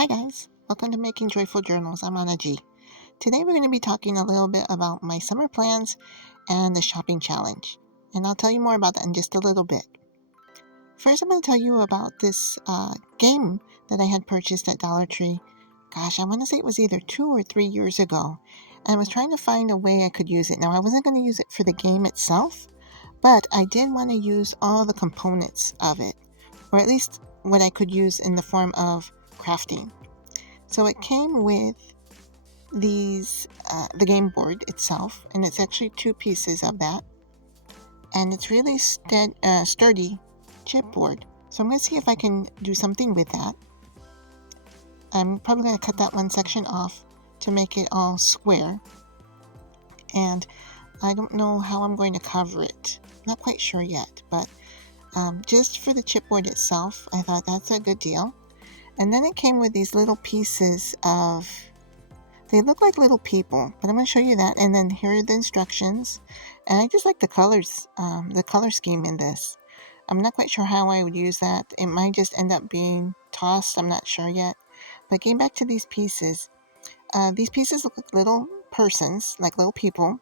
Hi guys, welcome to Making Joyful Journals. I'm Anna G. Today we're going to be talking a little bit about my summer plans and the shopping challenge. And I'll tell you more about that in just a little bit. First, I'm going to tell you about this game that I had purchased at Dollar Tree. Gosh, I want to say it was either 2 or 3 years ago. And I was trying to find a way I could use it. Now, I wasn't going to use it for the game itself, but I did want to use all the components of it, or at least what I could use in the form of crafting. So it came with the game board itself, and it's actually two pieces of that, and it's really sturdy chipboard. So I'm going to see if I can do something with that. I'm probably going to cut that one section off to make it all square, and I don't know how I'm going to cover it. Not quite sure yet, but just for the chipboard itself, I thought that's a good deal. And then it came with these little pieces of, they look like little people, but I'm going to show you that. And then here are the instructions. And I just like the colors, the color scheme in this. I'm not quite sure how I would use that. It might just end up being tossed. I'm not sure yet. But getting back to these pieces look like little persons, like little people.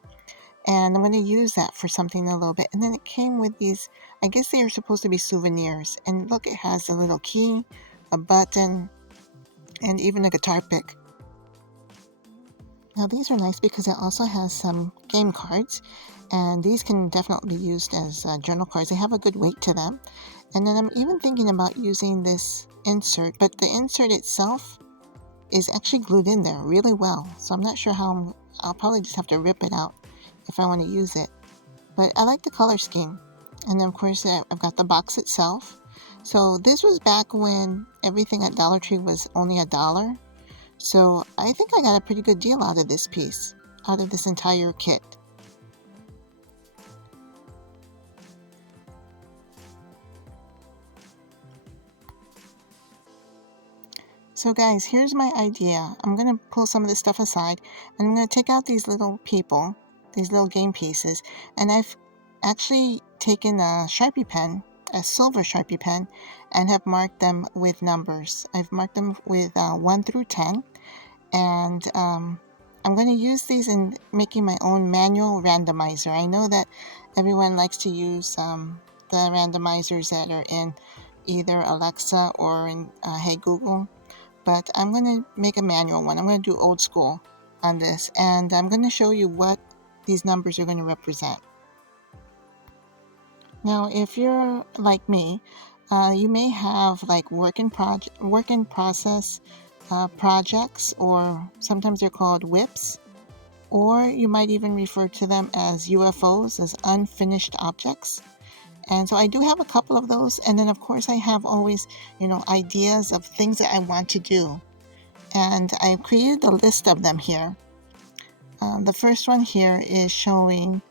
And I'm going to use that for something a little bit. And then it came with these, I guess they are supposed to be souvenirs. And look, it has a little key, a button, and even a guitar pick. Now these are nice because it also has some game cards, and these can definitely be used as journal cards. They have a good weight to them. And then I'm even thinking about using this insert, but the insert itself is actually glued in there really well. So I'm not sure how, I'll probably just have to rip it out if I want to use it. But I like the color scheme. And then of course I've got the box itself. So this was back when everything at Dollar Tree was only $1. So I think I got a pretty good deal out of this piece, out of this entire kit. So guys, here's my idea. I'm going to pull some of this stuff aside, and I'm going to take out these little people, these little game pieces, and I've actually taken a Sharpie pen, a silver Sharpie pen, and have marked them with numbers. I've marked them with 1 through 10, and I'm going to use these in making my own manual randomizer. I know that everyone likes to use the randomizers that are in either Alexa or in Hey Google, but I'm going to make a manual one. I'm going to do old school on this, and I'm going to show you what these numbers are going to represent. Now, if you're like me, you may have like work in process projects, or sometimes they're called WIPs, or you might even refer to them as UFOs, as unfinished objects. And so I do have a couple of those, and then of course I have always, ideas of things that I want to do. And I've created a list of them here. The first one here is showing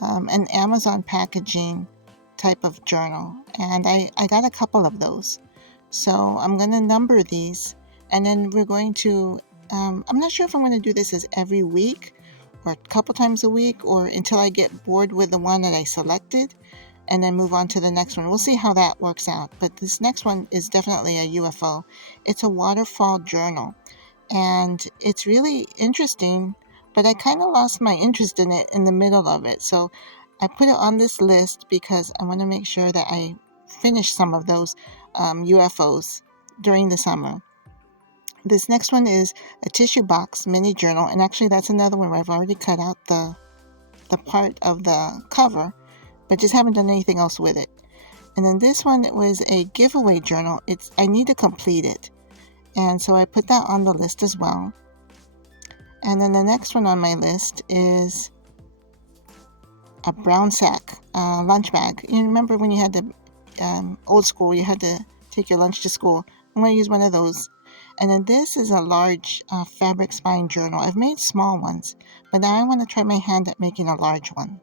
an Amazon packaging type of journal, and I got a couple of those. So I'm going to number these, and then we're going to, I'm not sure if I'm going to do this as every week or a couple times a week, or until I get bored with the one that I selected and then move on to the next one. We'll see how that works out. But this next one is definitely a UFO. It's a waterfall journal, and it's really interesting, but I kind of lost my interest in it in the middle of it. So I put it on this list because I want to make sure that I finish some of those UFOs during the summer. This next one is a tissue box mini journal, and actually that's another one where I've already cut out the part of the cover, but just haven't done anything else with it. And then this one was a giveaway journal. I need to complete it, and so I put that on the list as well. And then the next one on my list is a brown sack lunch bag. You remember when you had the old school, you had to take your lunch to school? I'm going to use one of those. And then this is a large fabric spine journal. I've made small ones, but now I want to try my hand at making a large one.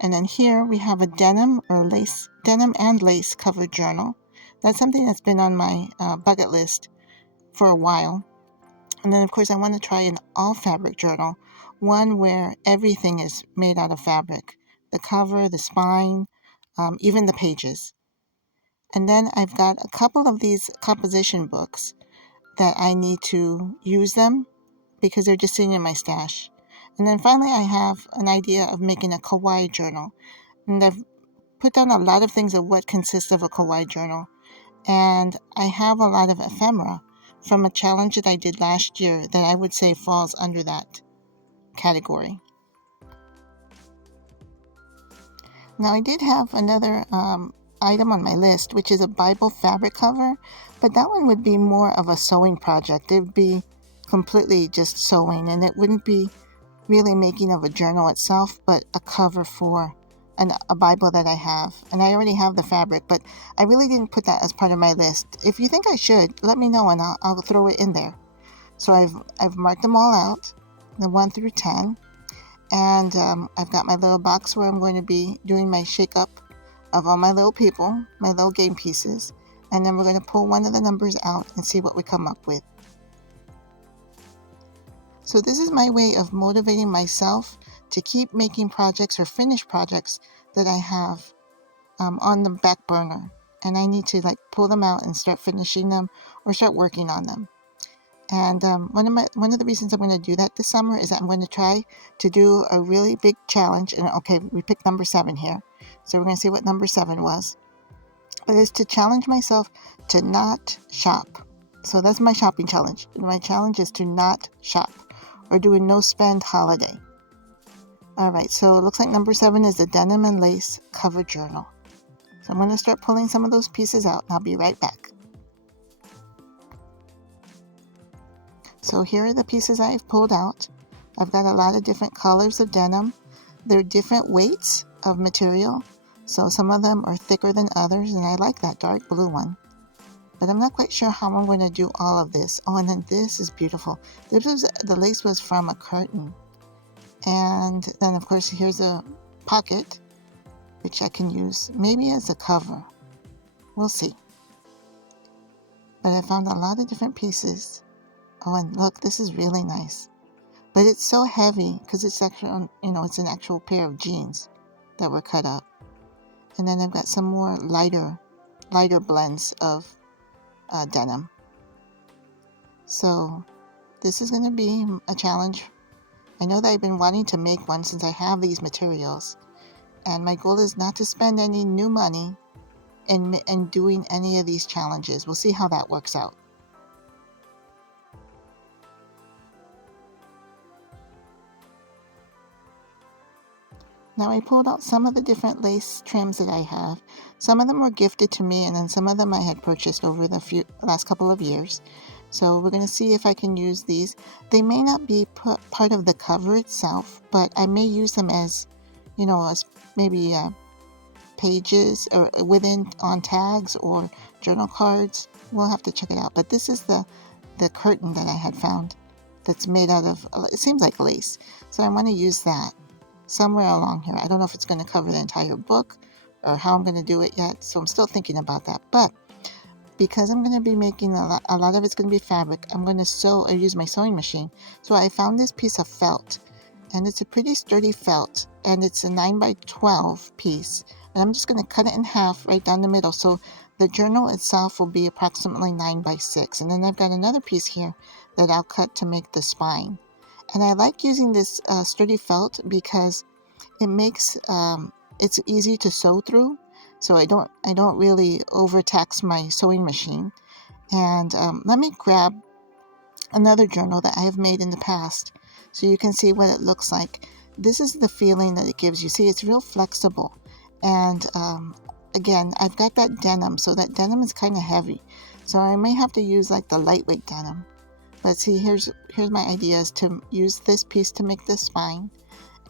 And then here we have a denim and lace covered journal. That's something that's been on my bucket list for a while. And then of course I want to try an all fabric journal, one where everything is made out of fabric. The cover, the spine, even the pages. And then I've got a couple of these composition books. that I need to use them because they're just sitting in my stash. And then finally, I have an idea of making a kawaii journal. And I've put down a lot of things of what consists of a kawaii journal. And I have a lot of ephemera from a challenge that I did last year that I would say falls under that category. Now, I did have another item on my list, which is a Bible fabric cover, but that one would be more of a sewing project. It would be completely just sewing, and it wouldn't be really making of a journal itself, but a cover for a Bible that I have. And I already have the fabric, but I really didn't put that as part of my list. If you think I should, let me know and I'll throw it in there. So I've marked them all out, the 1 through 10. And I've got my little box where I'm going to be doing my shake up of all my little people, my little game pieces. And then we're going to pull one of the numbers out and see what we come up with. So this is my way of motivating myself to keep making projects or finish projects that I have on the back burner. And I need to pull them out and start finishing them or start working on them. And one of the reasons I'm going to do that this summer is that I'm going to try to do a really big challenge. And okay, we picked number 7 here. So we're going to see what number 7 was. But it's to challenge myself to not shop. So that's my shopping challenge. My challenge is to not shop or do a no spend holiday. All right, so it looks like number 7 is the denim and lace cover journal. So I'm going to start pulling some of those pieces out and I'll be right back. So here are the pieces I've pulled out. I've got a lot of different colors of denim. They're different weights of material. So some of them are thicker than others, and I like that dark blue one. But I'm not quite sure how I'm going to do all of this. Oh, and then this is beautiful. The lace was from a curtain. And then, of course, here's a pocket, which I can use maybe as a cover. We'll see. But I found a lot of different pieces. Oh, and look, this is really nice. But it's so heavy because it's actually, it's an actual pair of jeans that were cut up. And then I've got some more lighter blends of denim. So this is going to be a challenge. I know that I've been wanting to make one since I have these materials. And my goal is not to spend any new money in doing any of these challenges. We'll see how that works out. Now I pulled out some of the different lace trims that I have. Some of them were gifted to me, and then some of them I had purchased over the last couple of years. So we're going to see if I can use these. They may not be part of the cover itself, but I may use them as maybe pages or on tags or journal cards. We'll have to check it out. But this is the curtain that I had found that's made out of, it seems like lace. So I want to use that somewhere along here. I don't know if it's going to cover the entire book or how I'm going to do it yet, so I'm still thinking about that. But because I'm going to be making a lot of it's going to be fabric, I'm going to sew or use my sewing machine. So I found this piece of felt, and it's a pretty sturdy felt, and it's a 9x12 piece. And I'm just going to cut it in half right down the middle. So the journal itself will be approximately 9x6. And then I've got another piece here that I'll cut to make the spine. And I like using this sturdy felt because it makes it's easy to sew through. So I don't really overtax my sewing machine. And let me grab another journal that I have made in the past so you can see what it looks like. This is the feeling that it gives you. See, it's real flexible. And again, I've got that denim, so that denim is kind of heavy. So I may have to use the lightweight denim. But see, here's my idea is to use this piece to make the spine.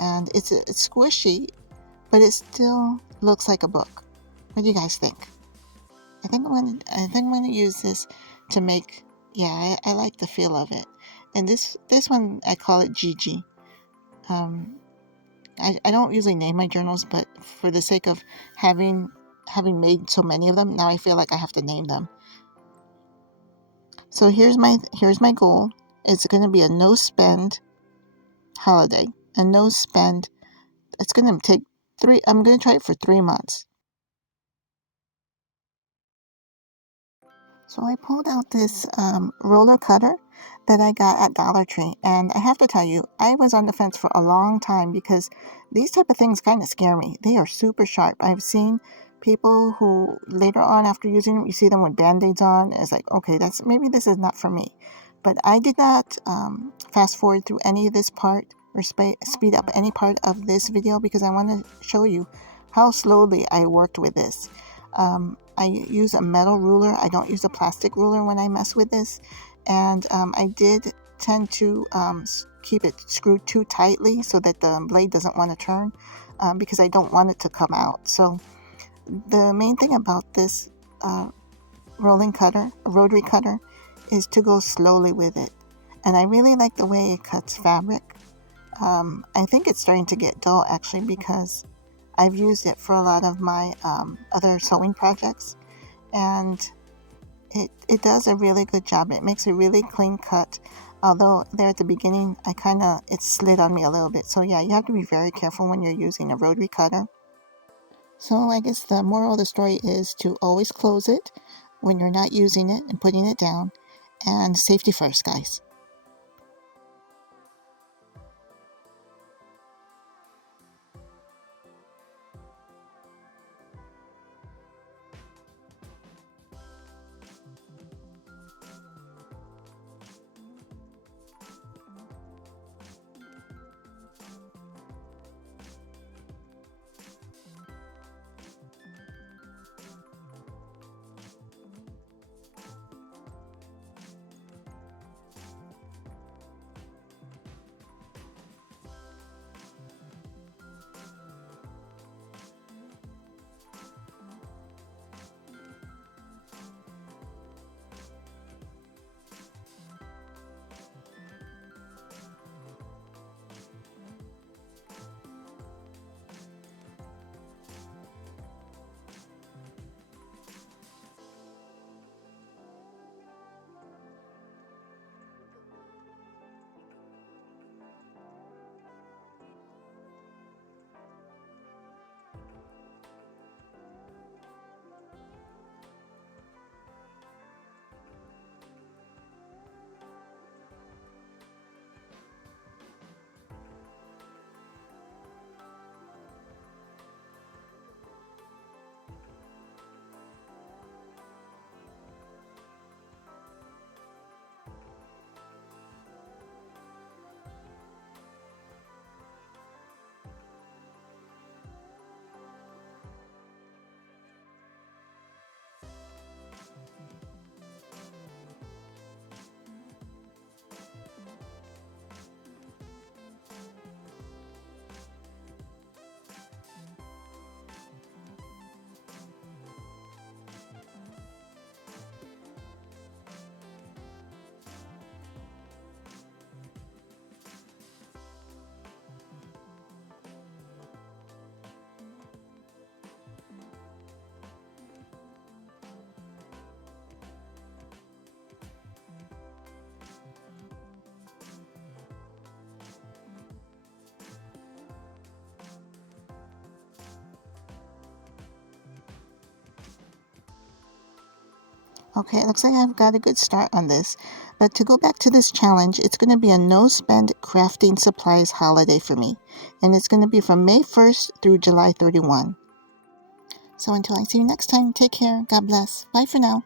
And it's squishy, but it still looks like a book. What do you guys think? I think I'm going to use this to make, I like the feel of it. And this one, I call it Gigi. I don't usually name my journals, but for the sake of having made so many of them, now I feel like I have to name them. So here's my goal. It's going to be a no spend holiday. A no spend. It's going to take I'm going to try it for 3 months. So I pulled out this roller cutter that I got at Dollar Tree, and I have to tell you, I was on the fence for a long time because these type of things kind of scare me. They are super sharp. I've seen people who later on after using them, you see them with band-aids on. It's like, okay, that's maybe this is not for me. But I did not fast forward through any of this part or speed up any part of this video because I want to show you how slowly I worked with this. I use a metal ruler. I don't use a plastic ruler when I mess with this. And I did tend to keep it screwed too tightly so that the blade doesn't want to turn because I don't want it to come out. So the main thing about this rolling cutter, a rotary cutter, is to go slowly with it. And I really like the way it cuts fabric. I think it's starting to get dull actually because I've used it for a lot of my other sewing projects, and it does a really good job. It makes a really clean cut. Although there at the beginning, it slid on me a little bit. So yeah, you have to be very careful when you're using a rotary cutter. So I guess the moral of the story is to always close it when you're not using it and putting it down. And safety first, guys. Okay, it looks like I've got a good start on this. But to go back to this challenge, it's going to be a no-spend crafting supplies holiday for me. And it's going to be from May 1st through July 31. So until I see you next time, take care. God bless. Bye for now.